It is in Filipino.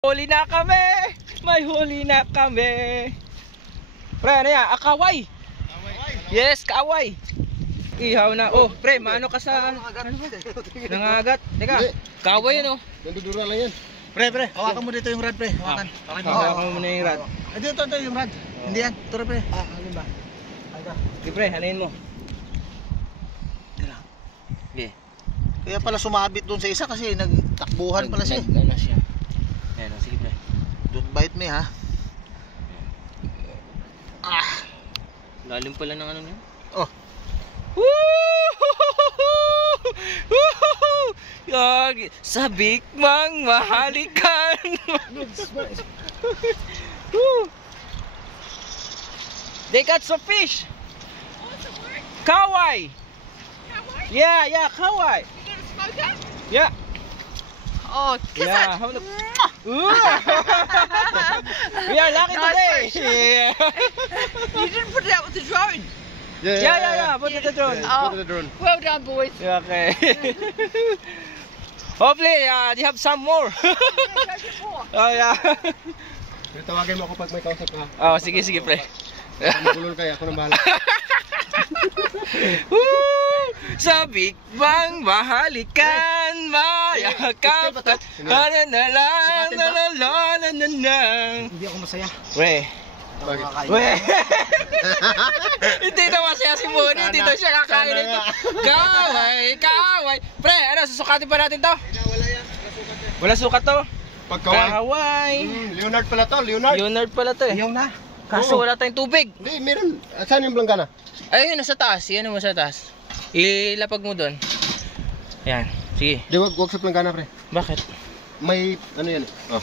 Huli na kami! May huli na kami! Pre, ano yan? Kaway! Yes, kaway! Ihaw na. Oh, pre, maano ka sa... Nangagat? Teka, kaway yun oh. Nandudura lang yan. Pre, hawakan mo dito yung rod, pre. Hawakan. Hawakan mo muna yung rod. Dito yung rod. Hindi yan. Turo, pre. Alin ba? Sige pre, hanayin mo. Okay. Kaya pala sumabit doon sa isa kasi nagtakbuhan pala siya. Ano siya? Ayan, sige pre. Don't bite me, ha? Lalim pala ng ano niya. Oh. Yagi, sabik mang mahalikan. They got some fish. Kawai. Yeah, kawai. You get a smoker? Yeah. Oh, kiss Yeah, it. how the- We are lucky Nice today. fish. Yeah. You didn't put it out with the drone. Yeah. Put it the drone. Oh. Put the drone. Well done, boys. Yeah, okay. Hopefully, they have some more. Yeah, go get more. Oh, yeah. Tawagin mo ako pag may kausap ka. Oh, sige, pre. Magulol kayo, ako na bahala. Sabik bang mahalikan, mayakap ka, Hindi ako masaya. We. Hindi na masaya si Bonnie, hindi daw siya kakain nito. Kaway. Pre, ano, susukatin pa natin to? Wala sukat to? Pagkaway. Kaway. Leonard pala to, Leonard. Leonard pala to eh. Ayaw na. Kaso wala tayong tubig. Hindi, meron. Saan yung blanggana? Ayun, nasa taas. Yan mo sa taas. Ilapag mo doon. Yan. Sige. Di, wag sa blanggana, pre. Bakit? May, ano yan? Oh.